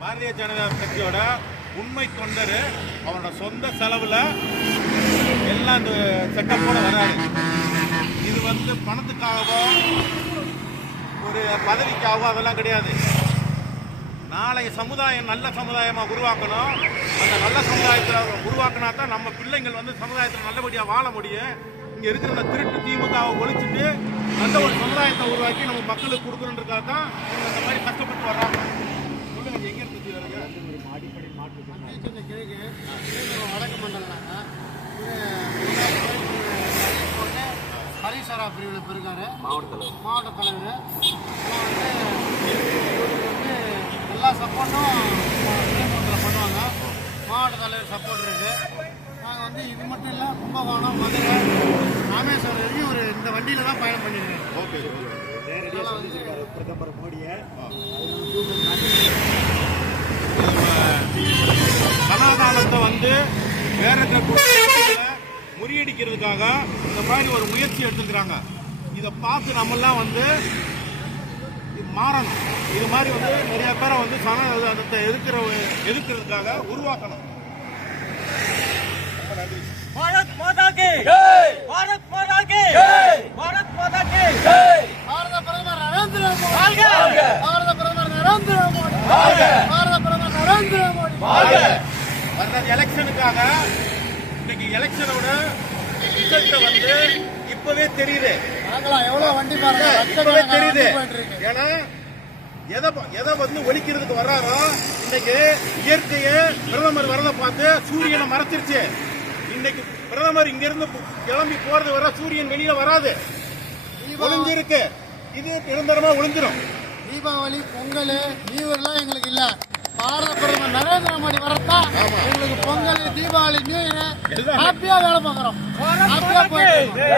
பாரதிய ஜனதா கட்சியோட உண்மை தொண்டர் அவனோட சொந்த செலவுல எல்லாம் இந்த செட்டப்போட வராது. இது வந்து பணத்துக்காகவோ ஒரு பதவிக்காகவோ அதெல்லாம் கிடையாது. நாளைய சமுதாயம் நல்ல சமுதாயமா உருவாக்கணும். அந்த நல்ல சமுதாயத்தில் உருவாக்கினா தான் நம்ம பிள்ளைங்கள் வந்து சமுதாயத்தில் நல்லபடியாக வாழ முடியும். இங்க இருக்கிற இந்த திருட்டு திமுகவை ஒழிச்சுட்டு நல்ல ஒரு சமுதாயத்தை உருவாக்கி நம்ம மக்களுக்கு கொடுக்கணுன்றதுக்காக தான் இவங்க இந்த மாதிரி கஷ்டப்பட்டு வர்றாங்க. சொல்லுங்க, எங்க இருந்து வருங்க? அடிப்படை மாற்று கிழக்கு வடக்கு மண்டலம்னாங்க. ஹரிசரா பிரிவில் இருக்காரு மாவட்ட தலைவர். வந்து எல்லா சப்போர்ட்டும் பண்ணுவாங்க. மாவட்ட தலைவர் சப்போர்ட் இருக்கு. நாங்கள் வந்து இது மட்டும் இல்லை, கும்பகோணம், மதுரை, ராமேஸ்வரம் வரைக்கும் இந்த வண்டியில தான் பயணம் பண்ணியிருக்கேன். ஓகே, பிரதமர் மோடியை சனாதானத்தை வந்து வேற முறியடிக்கிறதுக்காக இந்த மாதிரி ஒரு முயற்சி எடுத்துக்கிறாங்க. இதை பார்த்து நம்மெல்லாம் வந்து மாறணும். இது மாதிரி வந்து நிறைய பேரை வந்து சனாதானத்தை எதிர்க்கிறதுக்காக உருவாக்கணும். भारत माता की जय, भारत माता की जय, भारत माता की जय. பாரத பிரதமர் நரேந்திர மோடி வாழ்க, பாரத பிரதமர் நரேந்திர மோடி வாழ்க, பாரத பிரதமர் நரேந்திர மோடி வாழ்க. வர்ற எலெக்ஷனுக்காக இன்னைக்கு எலெக்ஷனோட ரிசல்ட் வந்து இப்பவே தெரியுது. நாங்களாம் எவ்வளவு வண்டி பாருங்க, இப்பவே தெரியுது. போயிட்டு இருக்கு. ஏன்னா எதை வந்து ஒழிக்கிறதுக்கு வர்றாரோ, இன்னைக்கு இயற்கையை பிரதமர் வரதை பார்த்து சூரியனை மறைச்சிருச்சு. இன்னைக்கு பிரதமர் இங்க இருந்து கிளம்பி போறது வர சூரியன் வெளியில வராது, ஒளிஞ்சிருக்கு. இது நிரந்தரமா ஒளிஞ்சிரும். தீபாவளி, பொங்கல், நியூ இயர்லாம் எங்களுக்கு இல்ல. பாரத பிரதமர் நரேந்திர மோடி வரத்தான் எங்களுக்கு பொங்கல், தீபாவளி, நியூ இயர் ஹாப்பியா வேலை பார்க்கறோம். ஹாப்பியா போயிட்டு